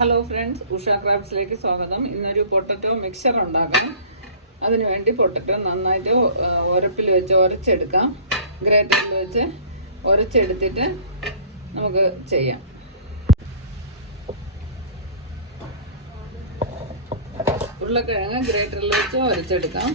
Hello friends Usha ക്രാഫ്റ്റ്സിലേക്ക് സ്വാഗതം. ഇന്നൊരു potato mixer ഉണ്ടാക്കാം അതിനുവേണ്ടി പൊട്ടറ്റോ നന്നായിട്ട് ഉരപ്പിൽ വെച്ച് ഉരച്ചെടുക്കാം ഗ്രേറ്ററിൽ വെച്ച് ഉരച്ചെടുത്തിട്ട് നമുക്ക് ചെയ്യാം. ഉരുളക്കിഴങ്ങ് ഗ്രേറ്ററിൽ വെച്ച് ഉരച്ചെടുക്കാം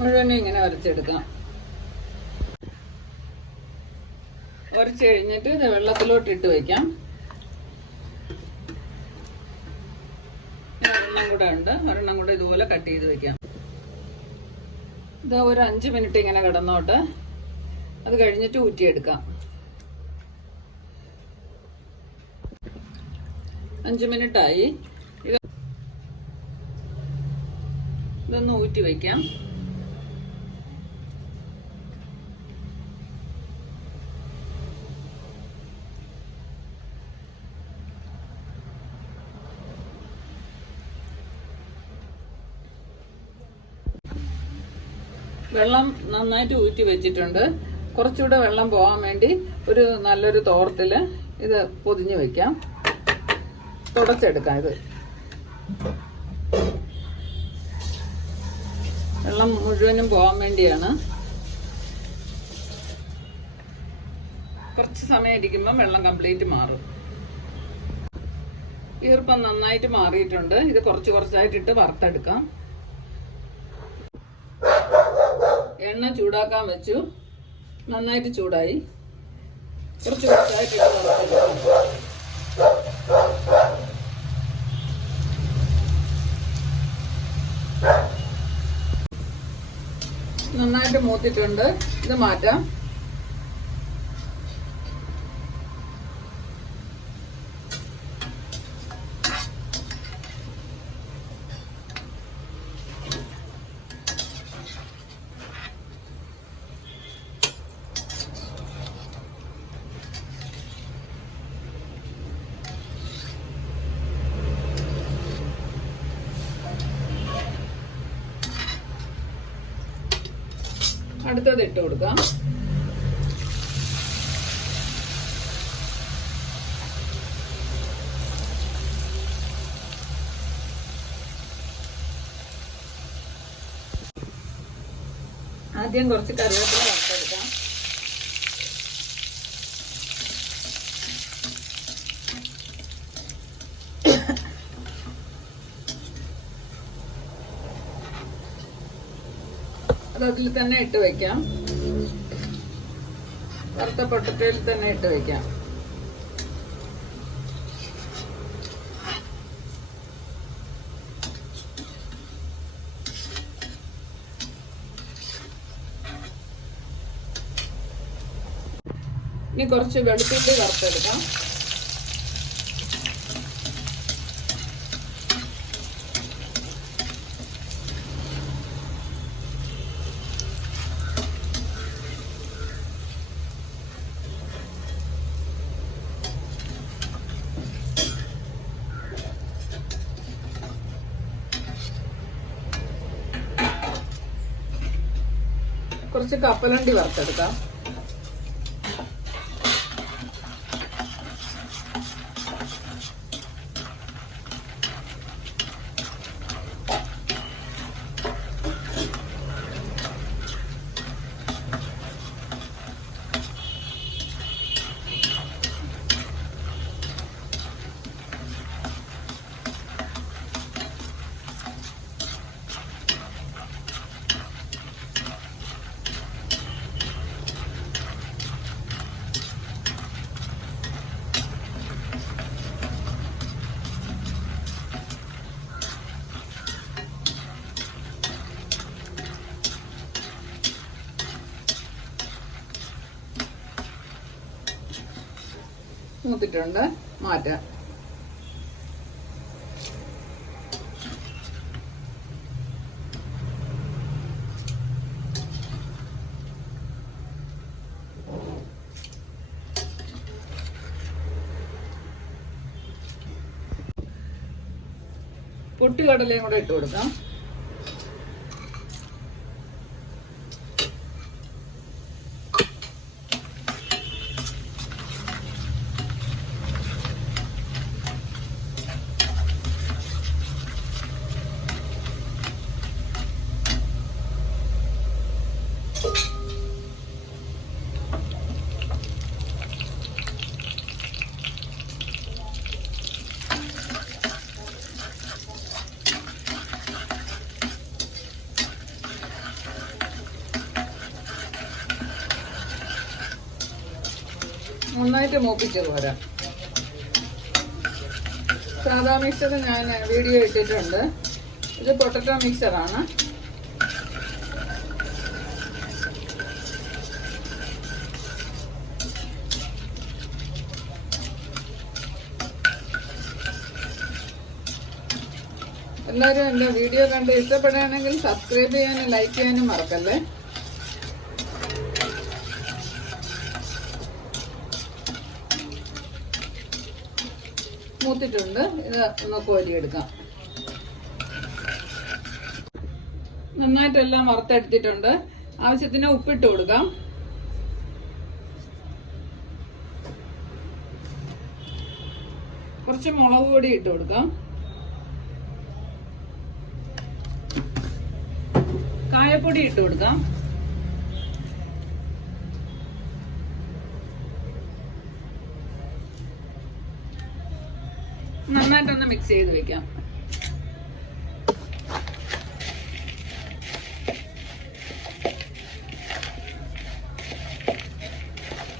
മുഴുവനും ഇങ്ങനെ ഉരച്ചെടുക്കാം ഉരച്ച് കഴിഞ്ഞിട്ട് ഇത് വെള്ളത്തിലോട്ട് ഇട്ട് വയ്ക്കാം ഒരെണ്ണം കൂടെ ഉണ്ട്. ഒരെണ്ണം കൂടെ ഇതുപോലെ കട്ട് ചെയ്ത് വെക്കാം. ഇത് ഒരു അഞ്ച് മിനിറ്റ് ഇങ്ങനെ കിടന്നോട്ട്. അത് കഴിഞ്ഞിട്ട് ഊറ്റിയെടുക്കാം. അഞ്ച് മിനിറ്റായി. ഇത് ഇതൊന്ന് ഊറ്റി വയ്ക്കാം വെള്ളം നന്നായിട്ട് ഊറ്റി വെച്ചിട്ടുണ്ട്. കുറച്ചുകൂടെ വെള്ളം പോകാൻ വേണ്ടി ഒരു നല്ലൊരു തോർത്തിൽ ഇത് പൊതിഞ്ഞ് വെക്കാം. തുടച്ചെടുക്കാം ഇത്. വെള്ളം മുഴുവനും പോകാൻ വേണ്ടിയാണ്. കുറച്ച് സമയം ഇരിക്കുമ്പം വെള്ളം കംപ്ലീറ്റ് മാറും. ഈർപ്പം നന്നായിട്ട് മാറിയിട്ടുണ്ട്. ഇത് കുറച്ച് കുറച്ചായിട്ടിട്ട് വറുത്തെടുക്കാം. എണ്ണ ചൂടാക്കാൻ വെച്ചു. നന്നായിട്ട് ചൂടായി. കുറച്ച് നന്നായിട്ട് മൂത്തിട്ടുണ്ട്. ഇത് മാറ്റാം. അടുത്തത് ഇട്ട് കൊടുക്കാം. ആദ്യം കുറച്ച് കറിവേപ്പില വറുത്തെടുക്കാം. അത് അതിൽ തന്നെ ഇട്ട് വെക്കാം. വറുത്ത പൊട്ടറ്റയിൽ തന്നെ ഇട്ട് വെക്കാം. ഇനി കുറച്ച് വെളുത്തുള്ളി വറുത്തെടുക്കാം. കുറച്ച് കപ്പലണ്ടി വറുത്തെടുക്കാം. മൂത്തിട്ടുണ്ട്. മാറ്റാം. പൊട്ടുകടലയും കൂടെ ഇട്ട് കൊടുക്കാം. നന്നായിട്ട് മൂപ്പിച്ചത് വരാം സാധാ മിക്സർ ഞാൻ വീഡിയോ ഇട്ടിട്ടുണ്ട്. ഇത് പൊട്ടറ്റോ മിക്സറാണ് എല്ലാവരും എന്റെ വീഡിയോ കണ്ട് ഇഷ്ടപ്പെടുകയാണെങ്കിൽ സബ്സ്ക്രൈബ് ചെയ്യാനും ലൈക്ക് ചെയ്യാനും മറക്കല്ലേ? മൂത്തിട്ടുണ്ട്. ഇത് ഒന്ന് കോരിയെടുക്കാം. നന്നായിട്ടെല്ലാം വറുത്തെടുത്തിട്ടുണ്ട്. ആവശ്യത്തിന് ഉപ്പിട്ട് കൊടുക്കാം. കുറച്ച് മുളക് പൊടി ഇട്ട് കൊടുക്കാം. കായപ്പൊടി ഇട്ട് കൊടുക്കാം. മിക്സ് ചെയ്ത് വെക്കാം.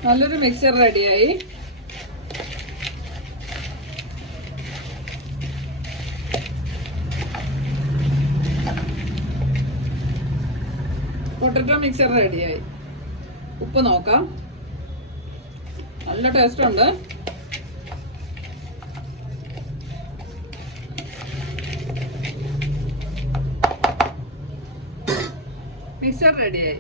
നല്ലൊരു മിക്സർ റെഡിയായി പൊട്ടറ്റോ മിക്സർ റെഡിയായി ഉപ്പ് നോക്കാം. നല്ല ടേസ്റ്റ് ഉണ്ട്. മിക്സർ റെഡിയായി